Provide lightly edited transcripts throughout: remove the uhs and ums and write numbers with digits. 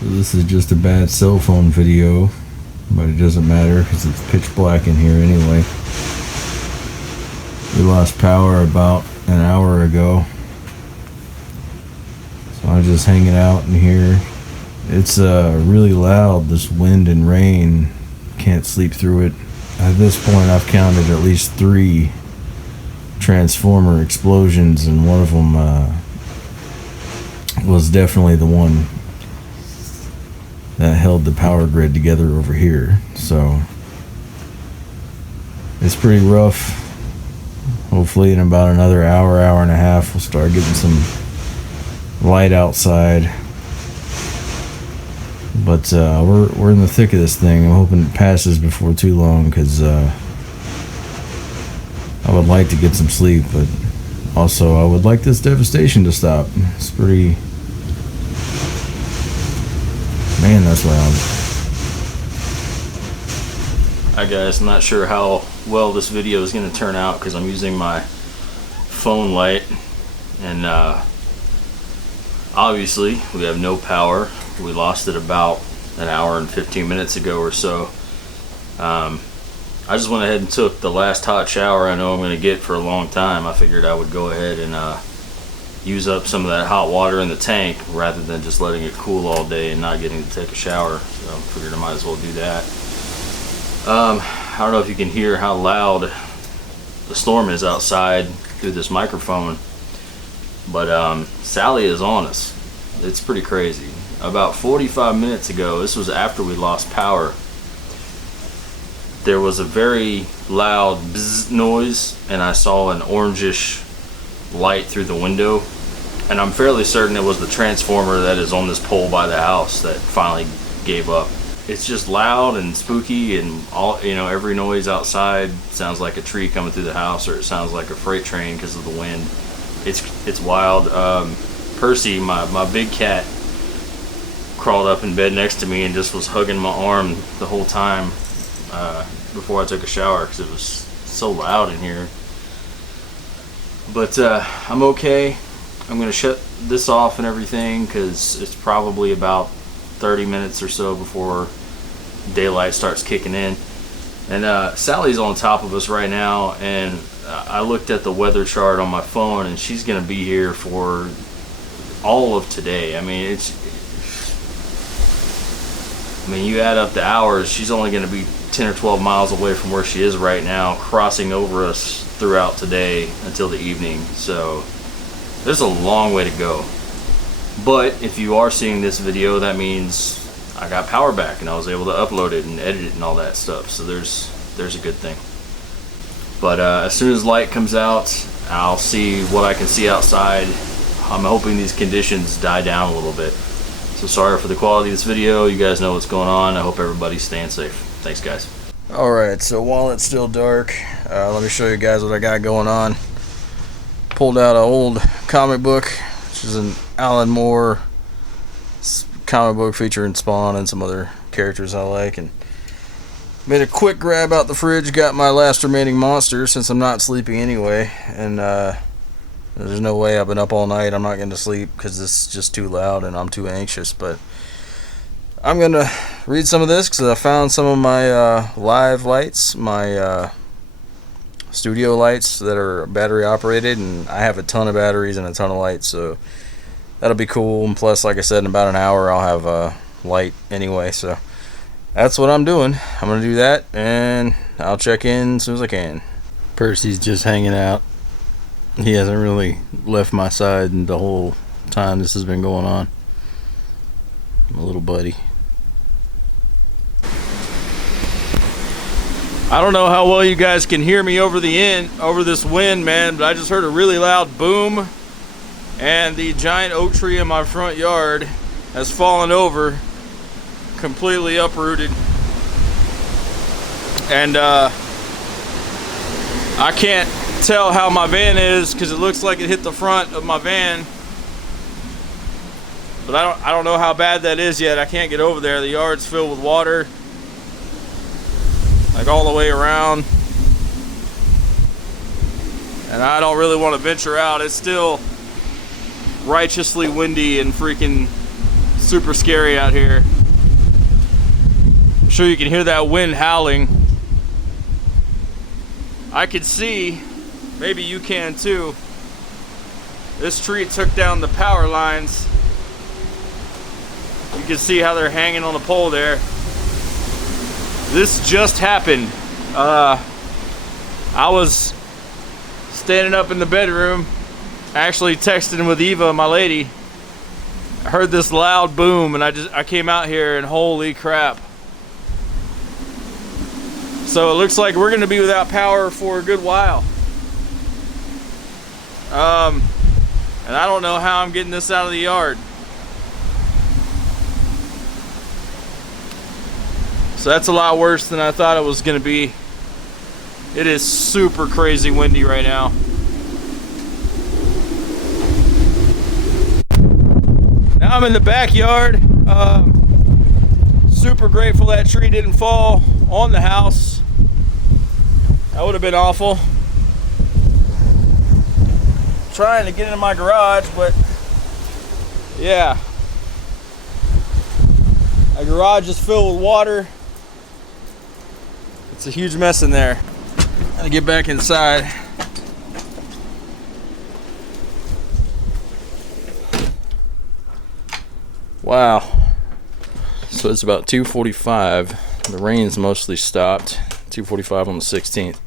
So this is just a bad cell phone video, but it doesn't matter because it's pitch black in here anyway. We lost power about an hour ago, so I'm just hanging out in here. It's really loud, this wind and rain. Can't sleep through it. At this point I've counted at least 3 transformer explosions, and one of them was definitely the one that held the power grid together over here. So it's pretty rough. Hopefully in about another hour and a half we'll start getting some light outside. But we're in the thick of this thing. I'm hoping it passes before too long, because I would like to get some sleep, but also I would like this devastation to stop. It's pretty... Man, that's loud. Hi guys, I'm not sure how well this video is going to turn out because I'm using my phone light, and obviously we have no power. We lost it about an hour and 15 minutes ago or so. I just went ahead and took the last hot shower I know I'm going to get for a long time. I figured I would go ahead and use up some of that hot water in the tank rather than just letting it cool all day and not getting to take a shower. So I figured I might as well do that. I don't know if you can hear how loud the storm is outside through this microphone, but Sally is on us. It's pretty crazy. About 45 minutes ago, this was after we lost power, there was a very loud bzzz noise, and I saw an orangish light through the window, and I'm fairly certain it was the transformer that is on this pole by the house that finally gave up. It's just loud and spooky, and all, you know, every noise outside sounds like a tree coming through the house, or it sounds like a freight train because of the wind. It's wild. Percy, my big cat, crawled up in bed next to me and just was hugging my arm the whole time before I took a shower because it was so loud in here. But I'm okay. I'm going to shut this off and everything because it's probably about 30 minutes or so before daylight starts kicking in. And Sally's on top of us right now, and I looked at the weather chart on my phone, and she's going to be here for all of today. I mean, you add up the hours, she's only going to be 10 or 12 miles away from where she is right now, crossing over us throughout today until the evening. So there's a long way to go. But if you are seeing this video, that means I got power back and I was able to upload it and edit it and all that stuff. So there's a good thing. But as soon as light comes out, I'll see what I can see outside. I'm hoping these conditions die down a little bit. So sorry for the quality of this video. You guys know what's going on. I hope everybody's staying safe. Thanks, guys. Alright, so while it's still dark, let me show you guys what I got going on. Pulled out an old comic book, which is an Alan Moore comic book featuring Spawn and some other characters I like, and made a quick grab out the fridge. Got my last remaining monster since I'm not sleeping anyway, and there's no way. I've been up all night. I'm not going to sleep because it's just too loud and I'm too anxious. But I'm going to read some of this because I found some of my live lights, my studio lights that are battery operated, and I have a ton of batteries and a ton of lights, so that'll be cool. And plus, like I said, in about an hour I'll have a light anyway, so that's what I'm doing. I'm going to do that, and I'll check in as soon as I can. Percy's just hanging out. He hasn't really left my side the whole time this has been going on. My little buddy. I don't know how well you guys can hear me over this wind, man, but I just heard a really loud boom, and the giant oak tree in my front yard has fallen over, completely uprooted. And I can't tell how my van is because it looks like it hit the front of my van, but I don't know how bad that is yet. I can't get over there. The yard's filled with water, like all the way around, and I don't really want to venture out. It's still righteously windy and freaking super scary out here. I'm sure you can hear that wind howling. I could see, maybe you can too, this tree took down the power lines. You can see how they're hanging on the pole there. This just happened. I was standing up in the bedroom, actually texting with Eva, my lady. I heard this loud boom and I came out here and holy crap. So it looks like we're gonna be without power for a good while. And I don't know how I'm getting this out of the yard. So that's a lot worse than I thought it was gonna be. It is super crazy windy right now. Now I'm in the backyard. Super grateful that tree didn't fall on the house. That would have been awful. Trying to get into my garage, but yeah. My garage is filled with water. It's a huge mess in there. Gotta get back inside. Wow. So it's about 2:45. The rain's mostly stopped. 2:45 on the 16th.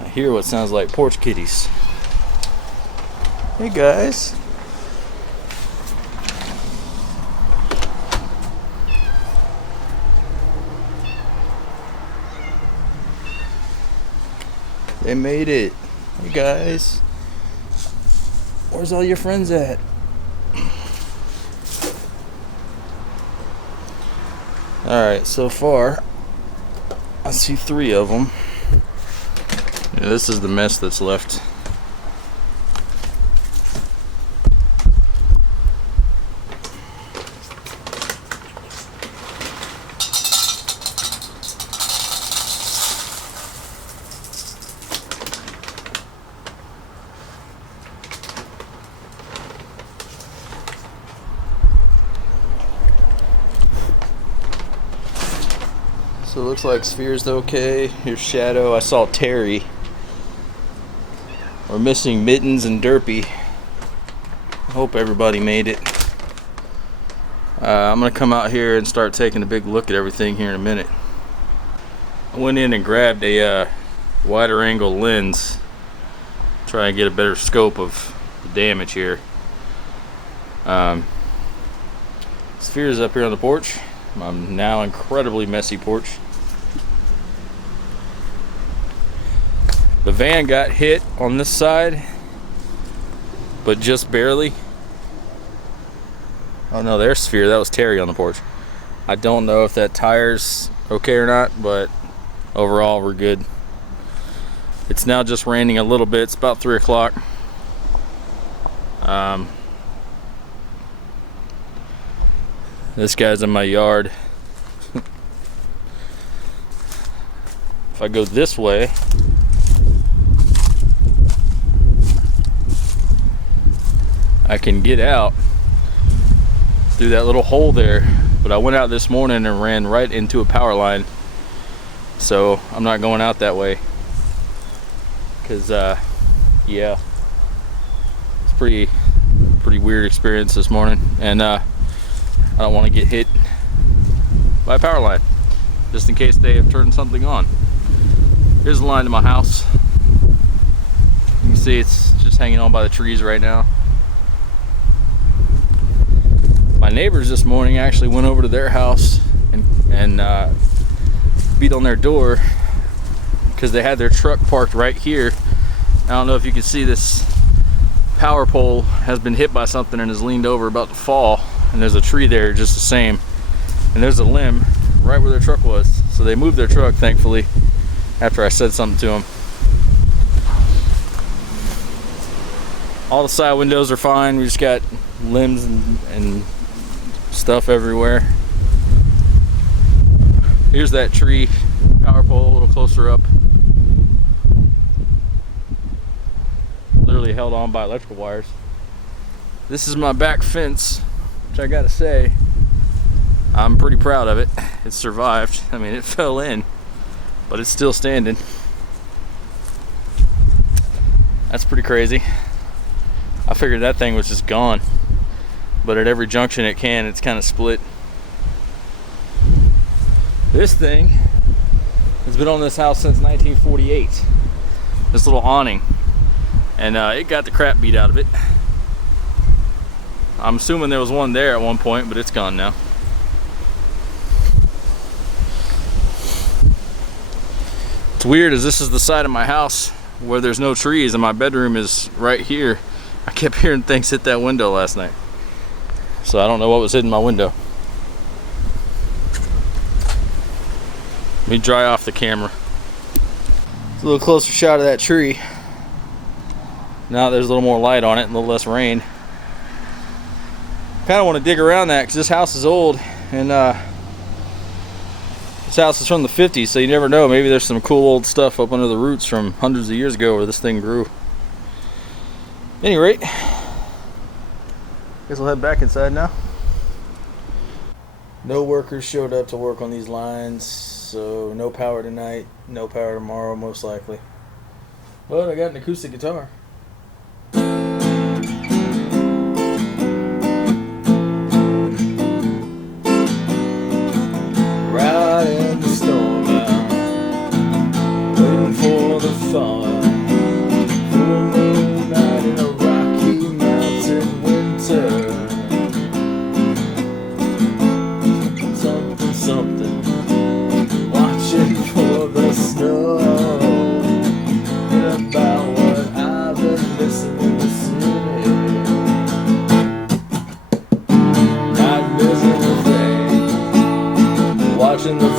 I hear what sounds like porch kitties. Hey guys. They made it. Hey guys. Where's all your friends at? Alright, so far I see 3 of them. Yeah, this is the mess that's left. So it looks like Sphere's okay. Here's Shadow. I saw Terry. We're missing Mittens and Derpy. I hope everybody made it. I'm gonna come out here and start taking a big look at everything here in a minute. I went in and grabbed a wider angle lens. Try and get a better scope of the damage here. Sphere's up here on the porch. My now incredibly messy porch. The van got hit on this side, but just barely. Oh no, there's Sphere. That was Terry on the porch. I don't know if that tire's okay or not, but overall we're good. It's now just raining a little bit. It's about 3 o'clock. This guy's in my yard. If I go this way, I can get out through that little hole there, but I went out this morning and ran right into a power line, so I'm not going out that way because yeah, it's pretty weird experience this morning, and I don't want to get hit by a power line just in case they have turned something on. Here's the line to my house. You can see it's just hanging on by the trees right now. My neighbors this morning actually went over to their house and beat on their door because they had their truck parked right here. I don't know if you can see, this power pole has been hit by something and is leaned over about to fall, and there's a tree there just the same, and there's a limb right where their truck was. So they moved their truck, thankfully, after I said something to them. All the side windows are fine. We just got limbs and stuff everywhere. Here's that tree, power pole, a little closer up. Literally held on by electrical wires. This is my back fence. which I gotta say, I'm pretty proud of it. It survived. I mean, it fell in, but it's still standing. That's pretty crazy. I figured that thing was just gone, but at every junction it's kind of split. This thing has been on this house since 1948. This little awning, and it got the crap beat out of it. I'm assuming there was one there at one point, but it's gone now. What's weird is this is the side of my house where there's no trees, and my bedroom is right here. I kept hearing things hit that window last night, so I don't know what was hitting my window. Let me dry off the camera. It's a little closer shot of that tree. Now there's a little more light on it and a little less rain. Kind of want to dig around that because this house is old, and this house is from the 50s, so you never know. Maybe there's some cool old stuff up under the roots from hundreds of years ago where this thing grew. At any rate, guess we'll head back inside now. No workers showed up to work on these lines, so no power tonight, no power tomorrow most likely. But I got an acoustic guitar. Riding the storm out, waiting for the fire. Full moon night in a Rocky Mountain winter. Something, something, watching for the snow. And about what I've been missing in the city. Not missing a thing, watching the